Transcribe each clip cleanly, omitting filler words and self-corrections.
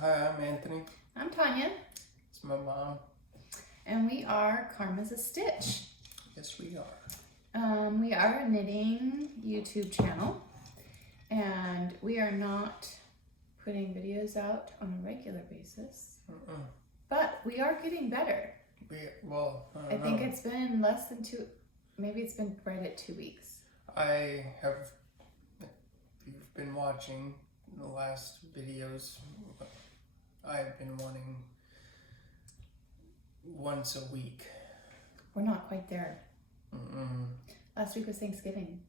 Hi, I'm Anthony. I'm Tanya. It's my mom. And we are Karma's a Stitch. Yes, we are. We are a knitting YouTube channel, and we are not putting videos out on a regular basis, but we are getting better. I think it's been less than maybe it's been right at 2 weeks. I have, if you've been watching the last videos, I've been wanting once a week. We're not quite there. Mm-mm. Last week was Thanksgiving.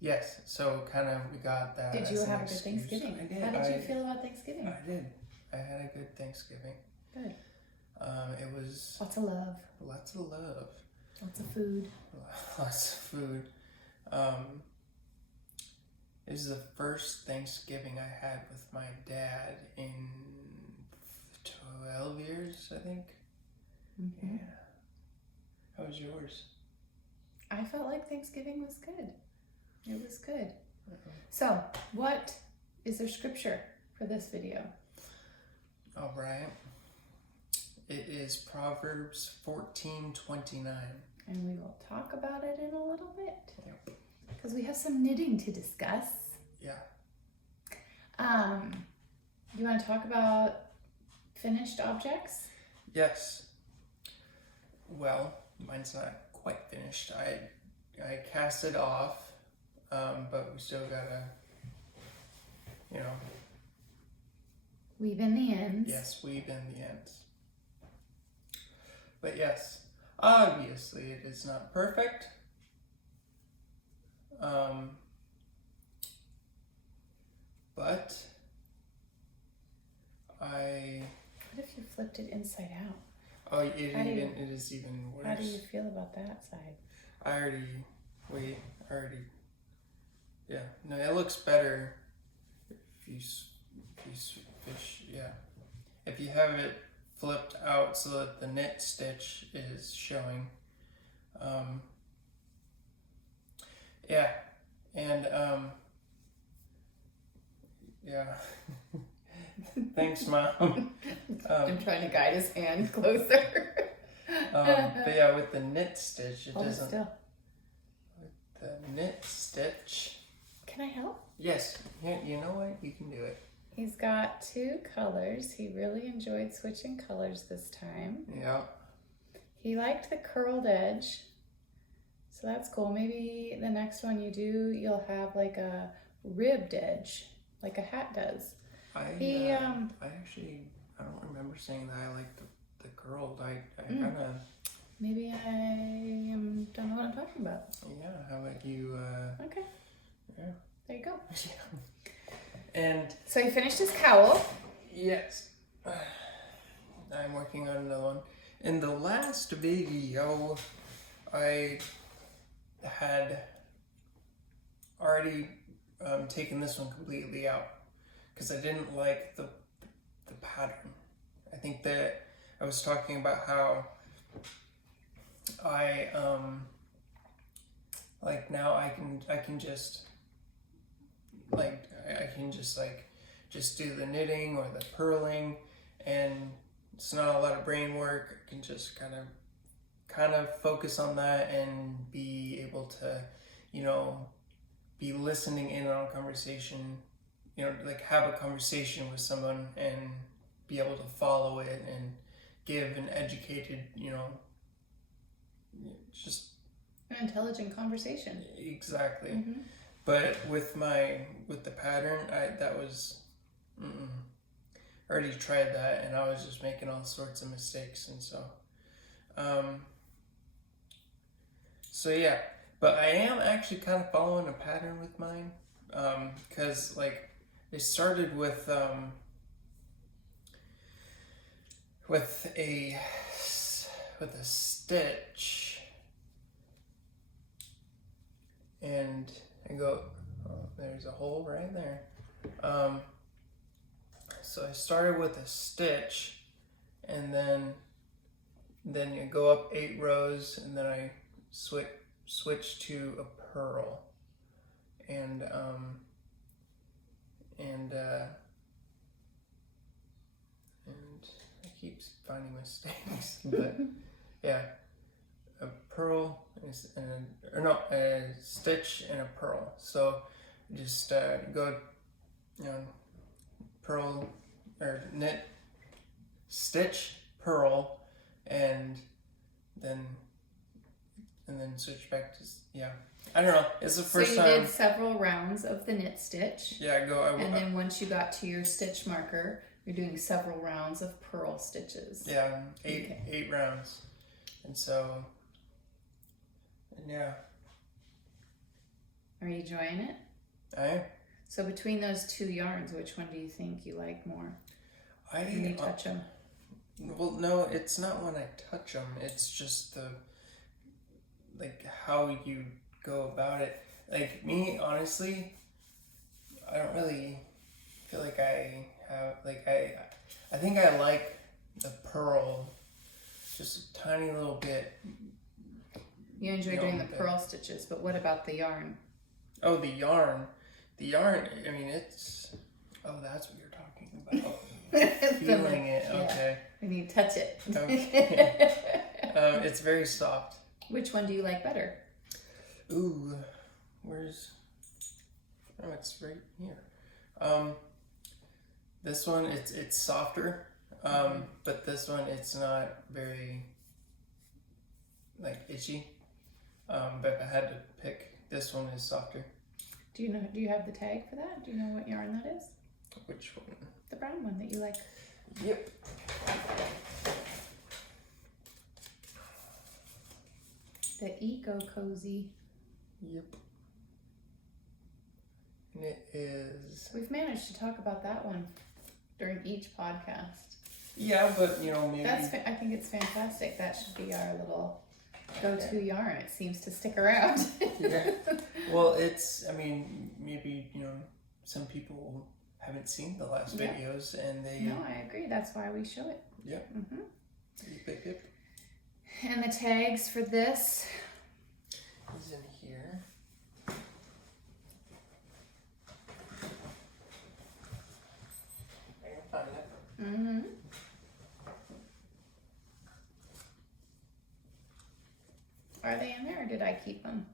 Yes, so kind of we got that. Did you have a good Thanksgiving? I did. How did you feel about Thanksgiving? I did. I had a good Thanksgiving. Good. It was lots of love. Lots of love. Lots of food. Lots of food. It was the first Thanksgiving I had with my dad in 12 years, I think. Mm-hmm. Yeah. How was yours? I felt like Thanksgiving was good. It was good. So, what is our scripture for this video? All right. It is Proverbs 14:29. And we will talk about it in a little bit. Yep. Because we have some knitting to discuss. Yeah. You want to talk about finished objects? Yes. Well, mine's not quite finished. I cast it off, but we still gotta, weave in the ends. Yes, weave in the ends. But yes, obviously it is not perfect. But What if you flipped it inside out? Oh, it is even worse. How do you feel about that side? Yeah. No, it looks better if you fish. Yeah. If you have it flipped out so that the knit stitch is showing. Yeah. And yeah. Thanks, Mom. I'm trying to guide his hand closer. But yeah, with the knit stitch, it Hold doesn't. Still. With the knit stitch. Can I help? Yes. Yeah, you know what? You can do it. He's got 2 colors. He really enjoyed switching colors this time. Yeah. He liked the curled edge. So that's cool. Maybe the next one you do, you'll have like a ribbed edge, like a hat does. I don't remember saying that I like the curled. I kind of. Maybe I don't know what I'm talking about. Yeah. How about you? Okay. Yeah. There you go. Yeah. And so he finished his cowl. Yes. I'm working on another one. In the last video, I had already taken this one completely out because I didn't like the pattern. I think that I was talking about how I like now I can just just do the knitting or the purling, and it's not a lot of brain work. I can just kind of focus on that and be able to, be listening in on a conversation, like have a conversation with someone and be able to follow it and give an educated, just an intelligent conversation. Exactly. Mm-hmm. But with the pattern, I already tried that, and I was just making all sorts of mistakes, and so yeah. But I am actually kind of following a pattern with mine, because it started with a stitch, and I go, oh, there's a hole right there. So I started with a stitch, and then you go up 8 rows, and then I switch to a purl, and finding mistakes. But yeah, a purl a stitch and a purl. So just go, purl or knit, stitch, purl, and then switch back to I don't know. It's the first time. So you did several rounds of the knit stitch. Yeah, and then once you got to your stitch marker, you're doing several rounds of purl stitches. Yeah, eight rounds, and yeah. Are you enjoying it? I am. So between those two yarns, which one do you think you like more? When you touch them. Well, no, it's not when I touch them. It's just how you go about it. Like me, honestly, I don't really feel like I have I think I like the purl just a tiny little bit. You enjoy doing the purl stitches, but what about the yarn? Oh, the yarn. The yarn, I mean, it's... Oh, that's what you're talking about. Feeling it, okay. When you touch it. Okay. It's very soft. Which one do you like better? Ooh, where's... Oh, it's right here. This one, it's softer, but this one, it's not very, itchy. But if I had to pick, this one is softer. Do you have the tag for that? Do you know what yarn that is? Which one? The brown one that you like. Yep. The Eco Cozy. Yep. And it is... We've managed to talk about that one during each podcast. Yeah, but, maybe... I think it's fantastic. That should be our little go-to yarn. It seems to stick around. Yeah. Well, maybe, some people haven't seen the last videos and they... No, I agree. That's why we show it. Yeah. Mm-hmm. And the tags for this... is in here. I can find it. Mm-hmm. Are they in there or did I keep them?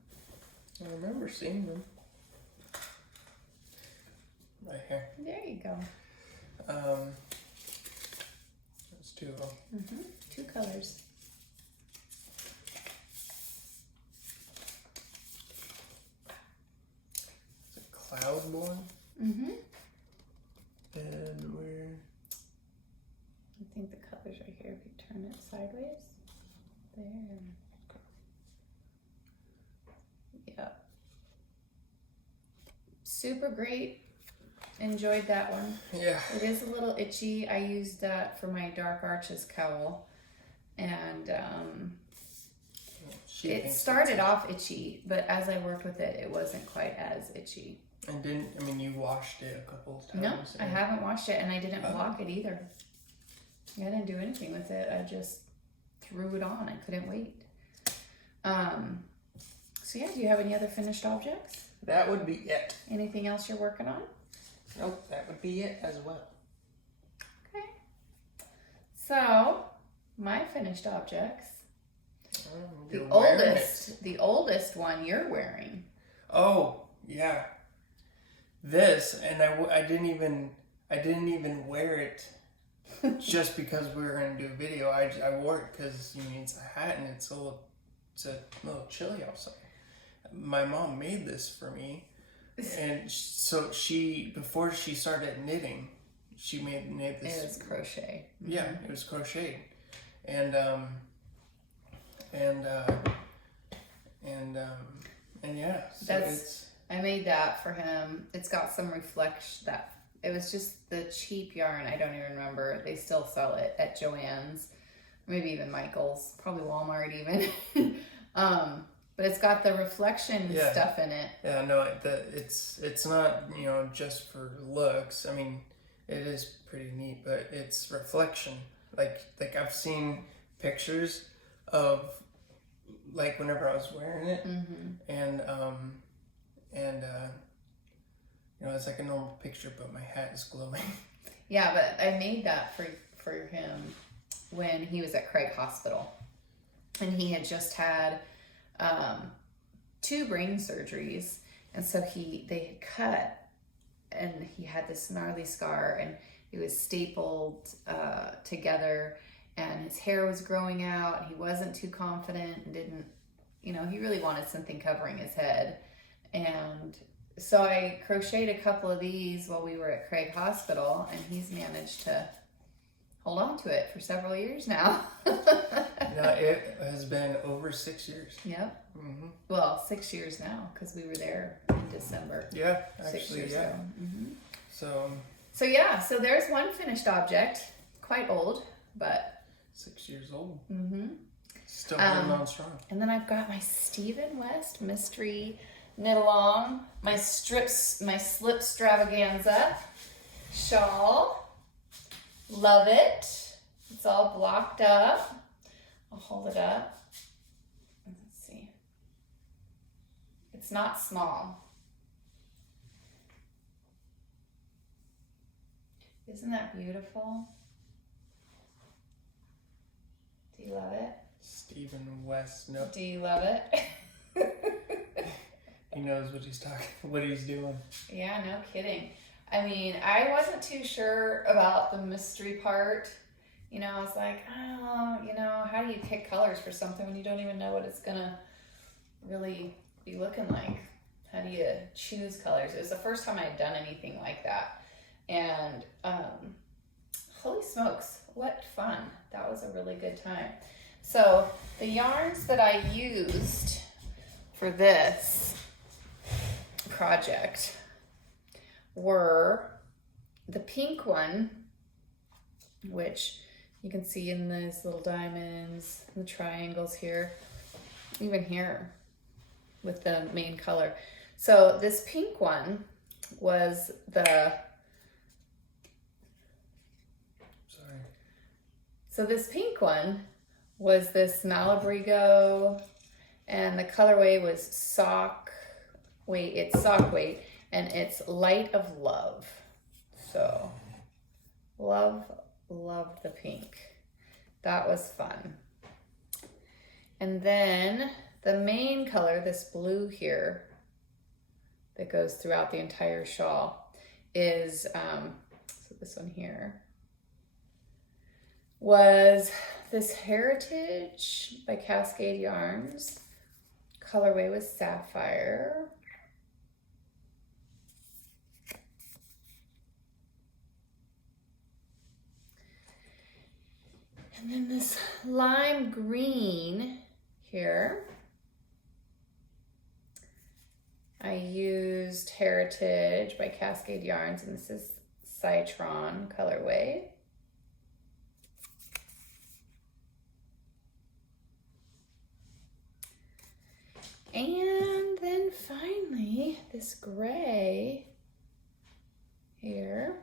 I remember seeing them. Right here. There you go. There's two of them. Mm-hmm. Two colors. It's a cloud one. Mm-hmm. And where? I think the color's right here if you turn it sideways. There. Yep. Super great. Enjoyed that one. Yeah. It is a little itchy. I used that for my Dark Arches cowl. And it started off itchy, but as I worked with it, it wasn't quite as itchy. And you washed it a couple of times? No, I haven't washed it, and I didn't block it either. I didn't do anything with it. I just threw it on. I couldn't wait. So yeah, do you have any other finished objects? That would be it. Anything else you're working on? Nope, that would be it as well. Okay. So, my finished objects. The oldest one you're wearing. Oh, yeah. This, and I didn't even wear it just because we were going to do a video. I wore it because, it's a hat and it's a little chilly outside. My mom made this for me. And so before she started knitting, she made this. It was crochet. Mm-hmm. Yeah, it was crocheted. And yeah. So I made that for him. It's got some reflection it was just the cheap yarn. I don't even remember. They still sell it at Joann's, maybe even Michael's, probably Walmart even. But it's got the reflection stuff in it. Yeah, no, it's not, just for looks. I mean, it is pretty neat, but it's reflection. Like I've seen pictures of whenever I was wearing it, and it's like a normal picture, but my hat is glowing. Yeah, but I made that for him when he was at Craig Hospital. And he had just had 2 brain surgeries. And so they had cut, and he had this gnarly scar, and it was stapled together, and his hair was growing out. He wasn't too confident and didn't, he really wanted something covering his head. And so I crocheted a couple of these while we were at Craig Hospital, and he's managed to hold on to it for several years now. Now it has been over 6 years. Yep. Mm-hmm. Well, 6 years now, because we were there in December. Yeah, 6 actually, years yeah. ago. Mm-hmm. So yeah, so there's one finished object, quite old, but 6 years old. Mm-hmm. Still holding on strong. And then I've got my Stephen West mystery knit along, my slip extravaganza shawl. Love it. It's all blocked up. I'll hold it up. Let's see. It's not small. Isn't that beautiful? Do you love it? Stephen West, no. Do you love it? He knows what he's doing. Yeah, no kidding. I mean, I wasn't too sure about the mystery part. I was like, oh, how do you pick colors for something when you don't even know what it's gonna really be looking like? How do you choose colors? It was the first time I had done anything like that. And holy smokes, what fun. That was a really good time. So the yarns that I used for this project were the pink one, which you can see in these little diamonds and the triangles here, even here with the main color. So this pink one was this Malabrigo, and the colorway was sock weight. It's sock weight, and it's Light of Love. So love the pink. That was fun. And then the main color, this blue here that goes throughout the entire shawl, is so this one here was this Heritage by Cascade Yarns. Colorway was Sapphire. And then this lime green here, I used Heritage by Cascade Yarns, and this is Citron colorway. And then finally, this gray here.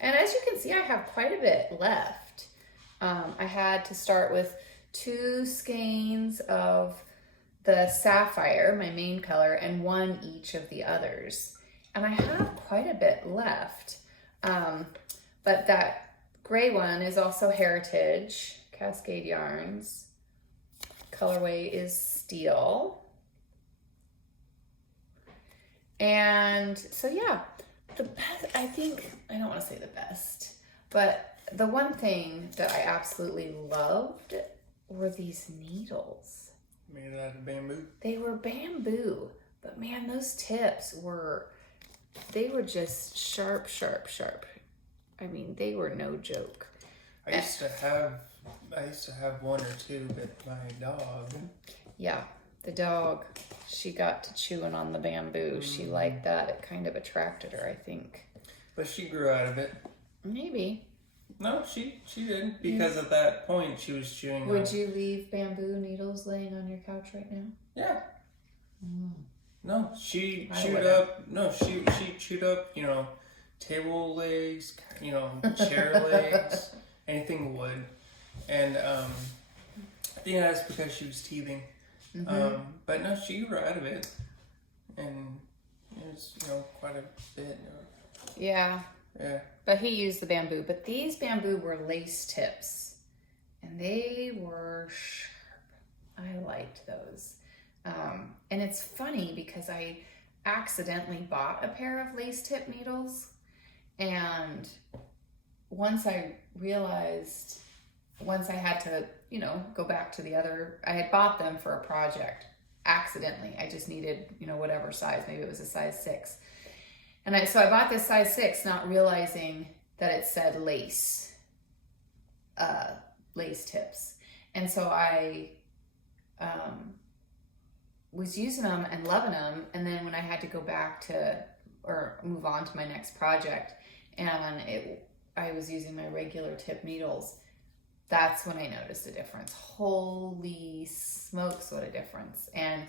And as you can see, I have quite a bit left. I had to start with 2 skeins of the Sapphire, my main color, and 1 each of the others. And I have quite a bit left. But that gray one is also Heritage, Cascade Yarns. Colorway is Steel. And so yeah, the best, I don't want to say the best, but the one thing that I absolutely loved were these needles. Made out of bamboo. They were bamboo, but man, those tips were just sharp, sharp, sharp. I mean, they were no joke. I used to have 1 or 2, but my dog. Yeah, the dog, she got to chewing on the bamboo. She liked that. It kind of attracted her, I think. But she grew out of it. Maybe. No, she didn't, because at that point she was chewing. Would you leave bamboo needles laying on your couch right now? Yeah. No, she I chewed wouldn't. up. No, she chewed up. Table legs. Chair legs. Anything wood. And I think that's because she was teething. But no, she grew out of it, and it was quite a bit. Yeah, Yeah. But he used the bamboo. But these bamboo were lace tips. And they were sharp. I liked those. And it's funny because I accidentally bought a pair of lace tip needles. And once I had to, go back to the other, I had bought them for a project accidentally. I just needed, whatever size, maybe it was a size 6. And so I bought this size 6, not realizing that it said lace tips. And so I was using them and loving them. And then when I had to go back to, or move on to my next project, and I was using my regular tip needles, that's when I noticed a difference. Holy smokes, what a difference. And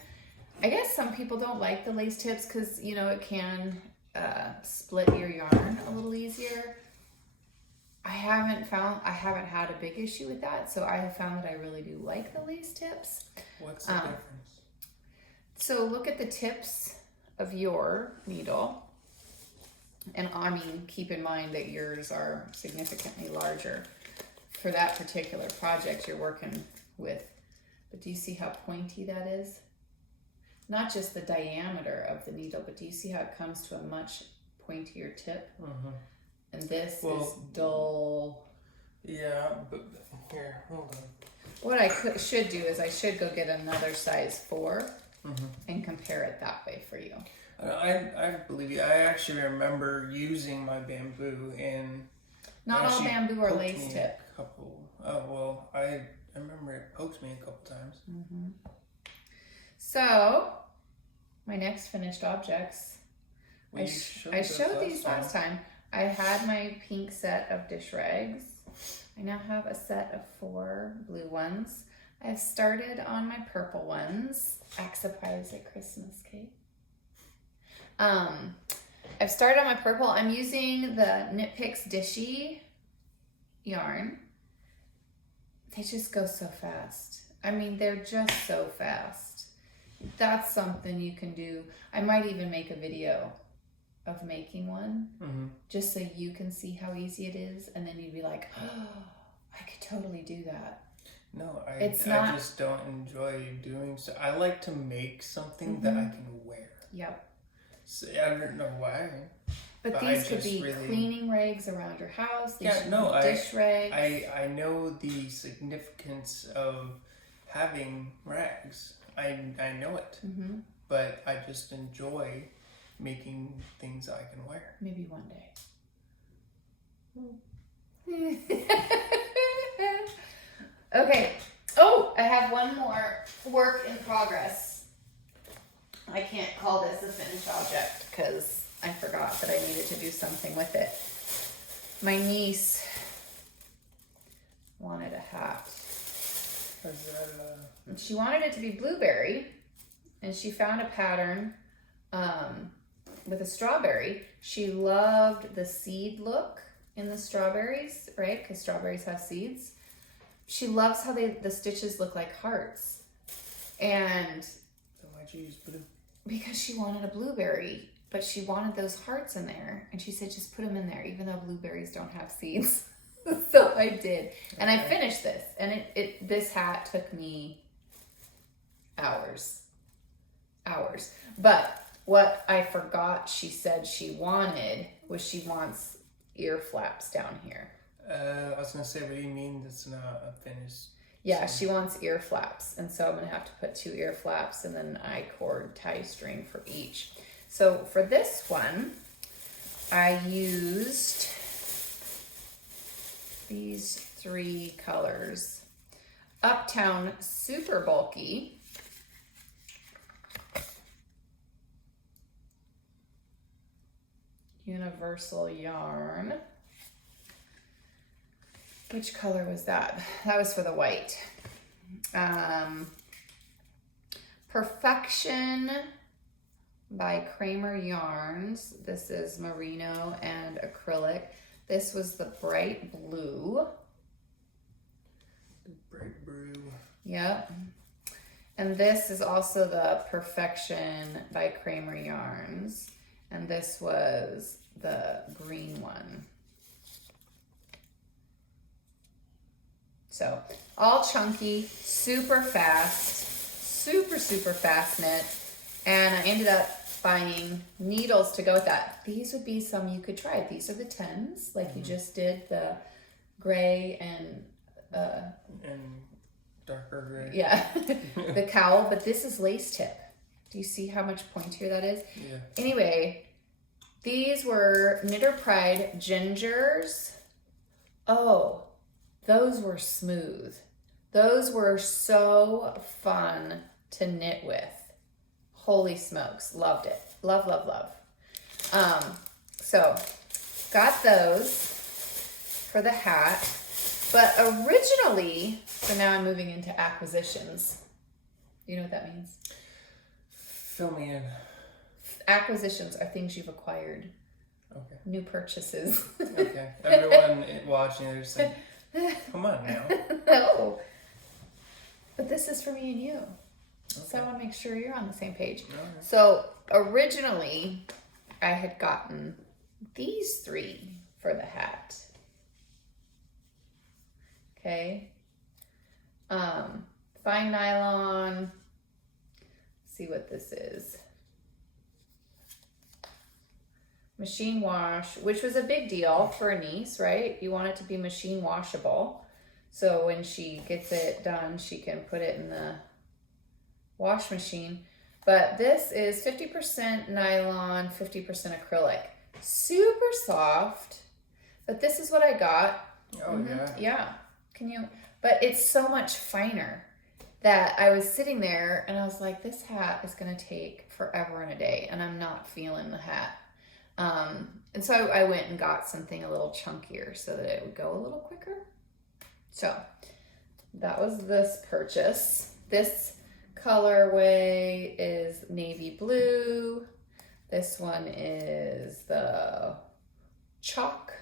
I guess some people don't like the lace tips because, it can split your yarn a little easier. I haven't had a big issue with that, so I have found that I really do like the lace tips. What's the difference? So look at the tips of your needle. And keep in mind that yours are significantly larger for that particular project you're working with. But do you see how pointy that is? Not just the diameter of the needle, but do you see how it comes to a much pointier tip? Mm-hmm. And this is dull. Yeah, but here, hold on. What I should do is I should go get another size 4 and compare it that way for you. I believe you. I actually remember using my bamboo and not all bamboo are lace tip. I remember it poked me a couple times. Mm-hmm. So my next finished objects. I showed these last time. I had my pink set of dish rags. I now have a set of 4 blue ones. I've started on my purple ones. Act surprised at Christmas, Kate. I've started on my purple. I'm using the Knit Picks Dishy yarn. They just go so fast. I mean, they're just so fast. That's something you can do. I might even make a video of making one, just so you can see how easy it is, and then you'd be like, oh, I could totally do that. No, I just don't enjoy doing so. I like to make something that I can wear. Yep. So, I don't know why. But these could be cleaning rags around your house. These should be dish rags. I know the significance of having rags. I know it. But I just enjoy making things I can wear. Maybe one day. Okay. Oh, I have one more work in progress. I can't call this a finished object because I forgot that I needed to do something with it. My niece wanted a hat. She wanted it to be blueberry, and she found a pattern with a strawberry. She loved the seed look in the strawberries, right? Because strawberries have seeds. She loves how the stitches look like hearts. And so why'd you use blue? Because she wanted a blueberry, but she wanted those hearts in there. And she said, just put them in there, even though blueberries don't have seeds. So I did. And I finished this. And this hat took me hours. But what I forgot she said she wanted was she wants ear flaps down here. I was going to say, what do you mean it's not a finished? Yeah, she wants ear flaps. And so I'm going to have to put 2 ear flaps and then I-cord tie string for each. So for this one, I used these 3 colors. Uptown Super Bulky. Universal Yarn. Which color was that? That was for the white. Perfection by Kramer Yarns. This is merino and acrylic. This was the bright blue. Bright blue. Yep. And this is also the Perfection by Kramer Yarns. And this was the green one. So all chunky, super fast, super fast knit. And I ended up buying needles to go with that. These would be some you could try. These are the 10s, like you just did, the gray and darker gray. Yeah, the cowl, but this is lace tip. Do you see how much pointier that is? Yeah. Anyway, these were Knitter Pride Gingers. Oh, those were smooth. Those were so fun to knit with. Holy smokes, loved it. Love, love, love. So got those for the hat, but originally, so now I'm moving into acquisitions. You know what that means? Fill me in. Acquisitions are things you've acquired. Okay. New purchases. Okay. Everyone watching, they're just like, come on now. No. But this is for me and you. Okay. So I want to make sure you're on the same page. Okay. So originally, I had gotten these 3 for the hat. Okay. Fine nylon. Let's see what this is. Machine wash, which was a big deal for a niece, right? You want it to be machine washable. So when she gets it done, she can put it in the wash machine. But this is 50% nylon, 50% acrylic. Super soft. But this is what I got. Oh, yeah. Yeah. But it's so much finer that I was sitting there and I was like, this hat is going to take forever and a day and I'm not feeling the hat. And so I went and got something a little chunkier so that it would go a little quicker. So that was this purchase. This colorway is navy blue. This one is the chalk.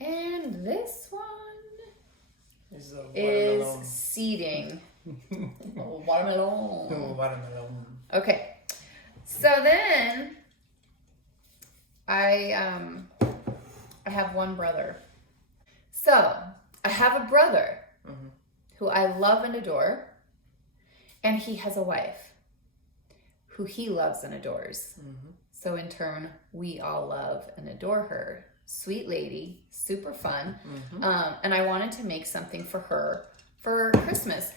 And this one is seeding. Watermelon. Watermelon. Okay. So then I have one brother. So I have a brother who I love and adore, and he has a wife who he loves and adores. So in turn, we all love and adore her. Sweet lady, super fun. And I wanted to make something for her for Christmas.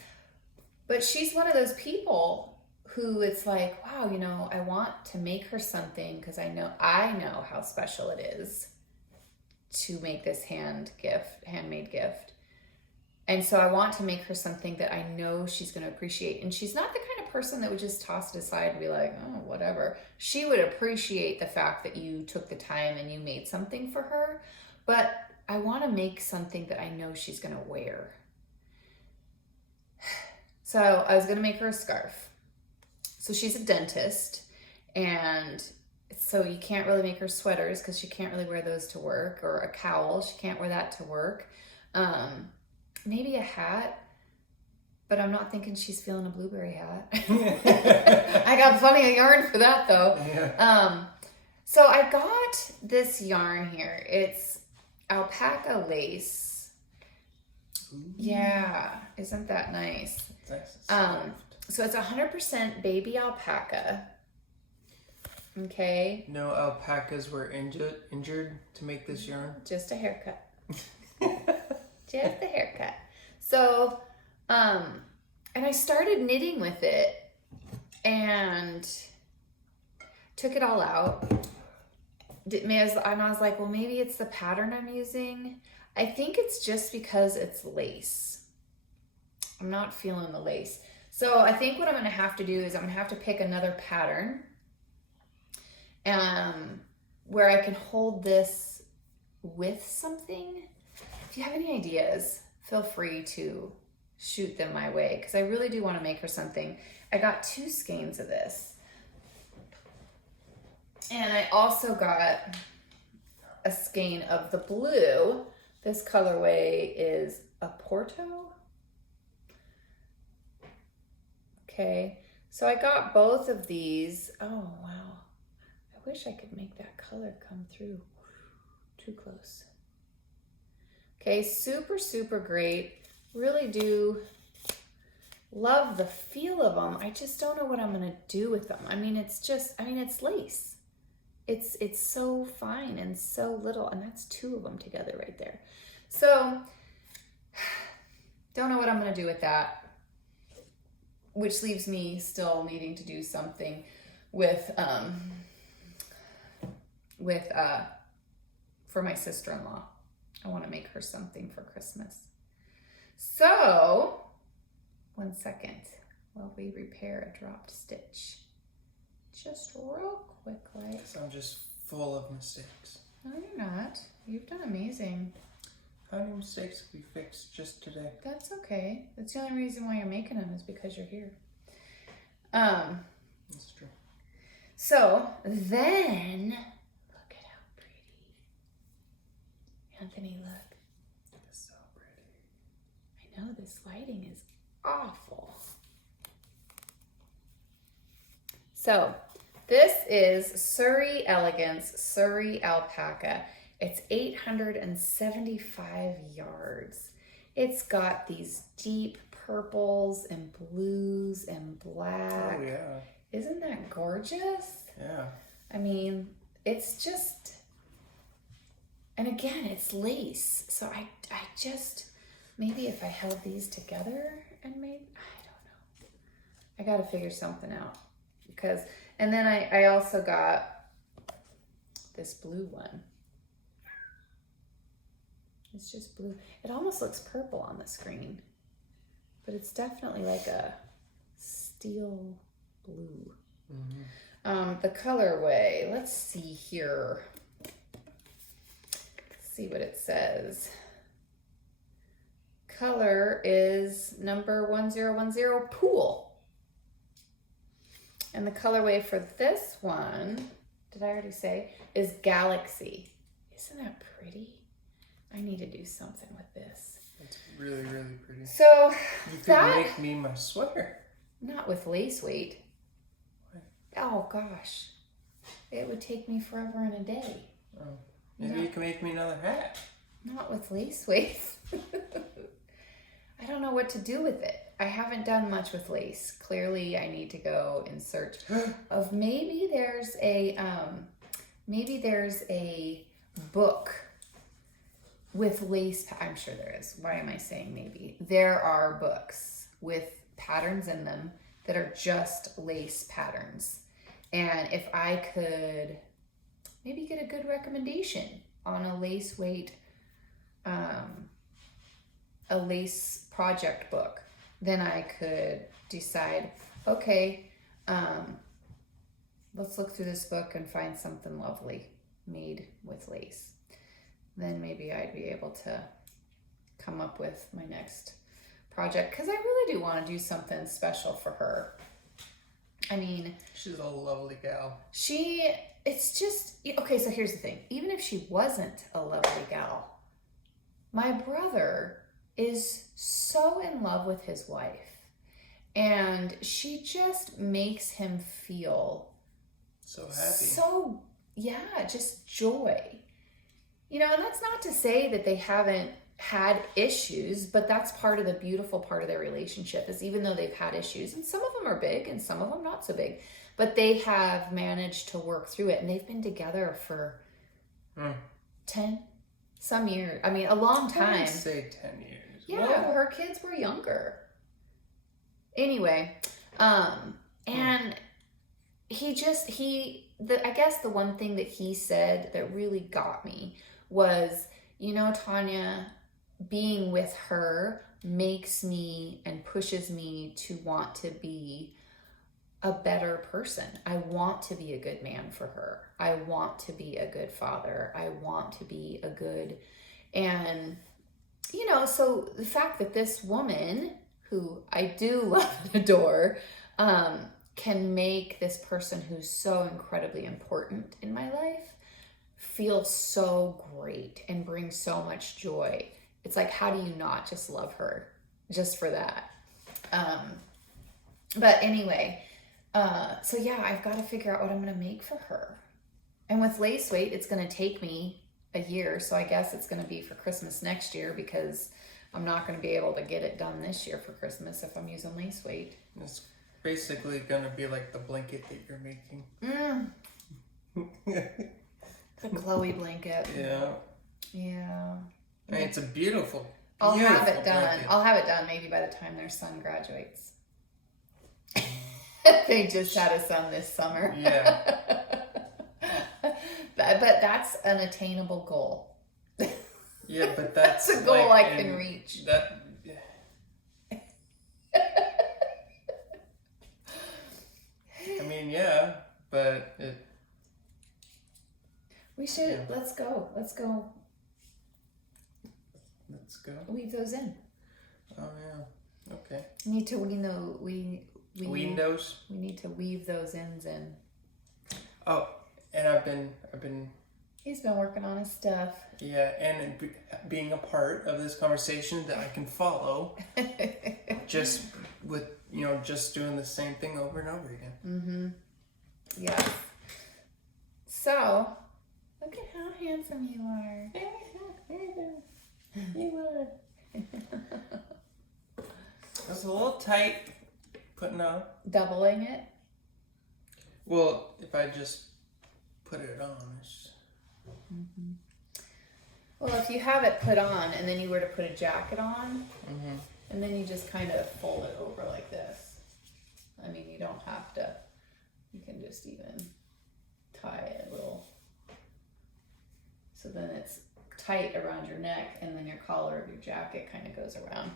But she's one of those people who it's like, wow, you know, I want to make her something because I know how special it is to make this handmade gift. And so I want to make her something that I know she's going to appreciate. And she's not the kind of person that would just toss it aside and be like, oh, whatever. She would appreciate the fact that you took the time and you made something for her. But I want to make something that I know she's going to wear. So I was going to make her a scarf. So she's a dentist, and so you can't really make her sweaters because she can't really wear those to work, or a cowl. She can't wear that to work. Maybe a hat, but I'm not thinking she's feeling a blueberry hat. I got plenty of yarn for that though. Yeah. So I got this yarn here. It's alpaca lace. Ooh. Yeah, isn't that nice? Nice. So it's 100% baby alpaca. Okay. No alpacas were injured to make this yarn. Just a haircut. Just a haircut. So, and I started knitting with it and took it all out. And I was like, well, maybe it's the pattern I'm using. I think it's just because it's lace. I'm not feeling the lace. So I think what I'm going to have to do is I'm going to have to pick another pattern where I can hold this with something. If you have any ideas, feel free to shoot them my way because I really do want to make her something. I got 2 skeins of this. And I also got a skein of the blue. This colorway is a Porto. Okay, so I got both of these. Oh, wow. I I wish I could make that color come through. Too close. Okay, super, super great. Really do love the feel of them. I just don't know what I'm gonna do with them. I mean, it's lace. It's so fine and so little, and that's 2 of them together right there. So, don't know what I'm gonna do with that, which leaves me still needing to do something with for my sister-in-law. I want to make her something for Christmas. So, 1 second while we repair a dropped stitch. Just real quick, like. So I'm just full of mistakes. No, you're not. You've done amazing. How many mistakes have we fixed just today? That's okay. That's the only reason why you're making them is because you're here. That's true. So then, look at how pretty. Anthony, look. It's so pretty. I know this lighting is awful. So this is Surrey Elegance, Surrey Alpaca. It's 875 yards. It's got these deep purples and blues and black. Oh, yeah. Isn't that gorgeous? Yeah. I mean, it's just, and again, it's lace. So I just, maybe if I held these together and made, I don't know. I got to figure something out because, and then I also got this blue one. It's just blue. It almost looks purple on the screen, but it's definitely like a steel blue. Mm-hmm. The colorway, let's see here. Let's see what it says. Color is number 1010 Pool. And the colorway for this one, did I already say, is Galaxy. Isn't that pretty? I need to do something with this. It's really, really pretty. So you could make me my sweater. Not with lace weight. What? Oh gosh. It would take me forever and a day. Oh. Maybe you can make me another hat. Not with lace weight. I don't know what to do with it. I haven't done much with lace. Clearly I need to go in search of maybe there's a book with lace. I'm sure there is. Why am I saying maybe? There are books with patterns in them that are just lace patterns. And if I could maybe get a good recommendation on a lace weight, a lace project book, then I could decide, okay, let's look through this book and find something lovely made with lace. Then maybe I'd be able to come up with my next project because I really do want to do something special for her. I mean, she's a lovely gal. It's just, okay, so here's the thing. Even if she wasn't a lovely gal, my brother is so in love with his wife and she just makes him feel so happy. So, yeah, just joy. You know, and that's not to say that they haven't had issues, but that's part of the beautiful part of their relationship is even though they've had issues, and some of them are big and some of them not so big, but they have managed to work through it and they've been together for 10 some years. I mean, a long time. I would say 10 years. Yeah, well, her kids were younger. Anyway, and I guess the one thing that he said that really got me was, you know, Tanya, being with her makes me and pushes me to want to be a better person. I want to be a good man for her. I want to be a good father. I want to be a good, and, you know, so the fact that this woman, who I do love and adore, can make this person who's so incredibly important in my life feel so great and bring so much joy. It's like, how do you not just love her just for that? But anyway, so yeah, I've got to figure out what I'm going to make for her. And with lace weight, it's going to take me a year. So I guess it's going to be for Christmas next year because I'm not going to be able to get it done this year for Christmas if I'm using lace weight. It's basically going to be like the blanket that you're making. The Chloe blanket. Yeah. Yeah. I mean, it's a beautiful, I'll have it done. blanket. I'll have it done maybe by the time their son graduates. They just had a son this summer. Yeah. But that's an attainable goal. Yeah, but that's a goal like, I can reach. That. I mean, yeah, but it. We should. Yeah. Let's go. Let's go. Weave those in. Oh yeah. Okay. We need to Windows. We need to weave those ends in. Oh, and I've been. He's been working on his stuff. Yeah, and being a part of this conversation that I can follow, just with just doing the same thing over and over again. Mm-hmm. Yeah. So, look at how handsome you are. You are. It was a little tight putting on. Doubling it. Well, if I just put it on, it's... Mm-hmm. Well, if you have it put on and then you were to put a jacket on, Mm-hmm. and then you just kind of fold it over like this. I mean, you don't have to. You can just even tie a little. So then it's tight around your neck, and then your collar of your jacket kind of goes around.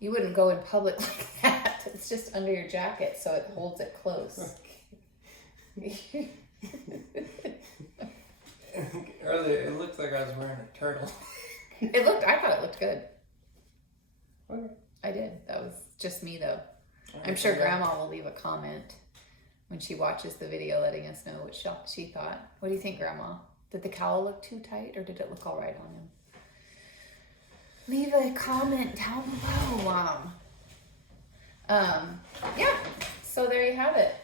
You wouldn't go in public like that. It's just under your jacket, so it holds it close. Earlier, it looked like I was wearing a turtle. I thought it looked good. Okay. I did. That was just me, though. I'm sure Grandma will leave a comment when she watches the video letting us know what she thought. What do you think, Grandma? Did the cowl look too tight, or did it look all right on him? Leave a comment down below. Yeah, so there you have it.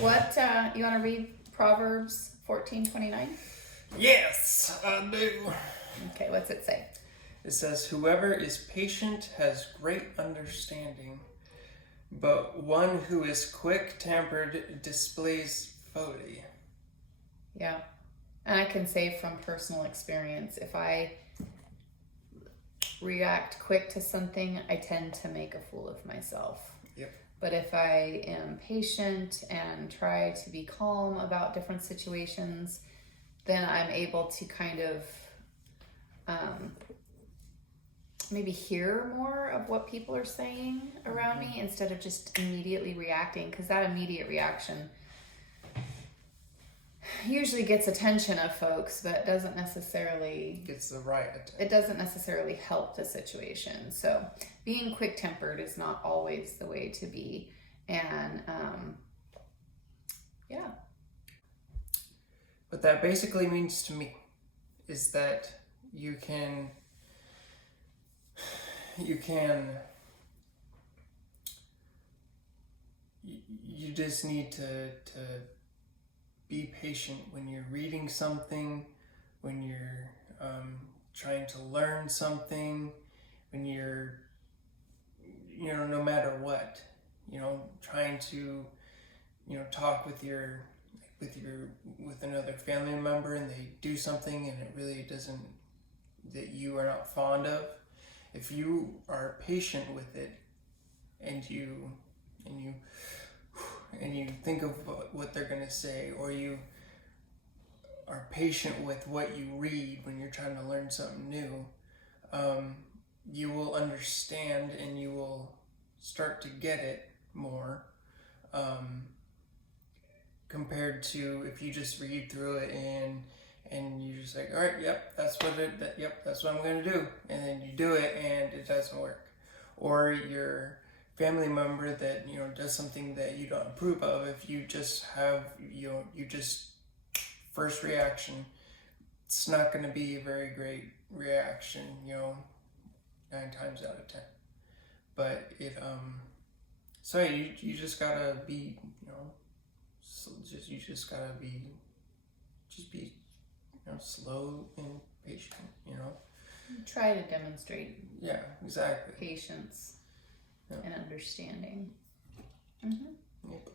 What, you want to read Proverbs 14:29? Yes, I do. Okay, what's it say? It says, "Whoever is patient has great understanding, but one who is quick-tempered displays folly." Yeah, and I can say from personal experience, if I react quick to something, I tend to make a fool of myself. Yep. But if I am patient and try to be calm about different situations, then I'm able to kind of maybe hear more of what people are saying around me instead of just immediately reacting, because that immediate reaction usually gets attention of folks, but doesn't necessarily Gets the right attention. it doesn't necessarily help the situation. So being quick-tempered is not always the way to be. And yeah. What that basically means to me is that you just need to be patient when you're reading something, when you're trying to learn something, when you're, no matter what, trying to, talk with another family member and they do something and it really doesn't, that you are not fond of. If you are patient with it and you think of what they're going to say, or you are patient with what you read when you're trying to learn something new, you will understand and you will start to get it more, compared to if you just read through it and you're just like, all right, yep, that's what I'm going to do, and then you do it and it doesn't work. Or your family member that does something that you don't approve of, if you just have you just first reaction, it's not going to be a very great reaction 9 times out of 10. But it so you just gotta be So you just gotta be slow and patient. Try to demonstrate Yeah, exactly. patience Yeah. and understanding. Mm-hmm. Yep.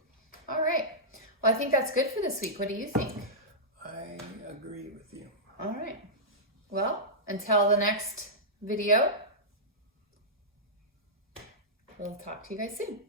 All right. Well, I think that's good for this week. What do you think? I agree with you. All right. Well, until the next video, we'll talk to you guys soon.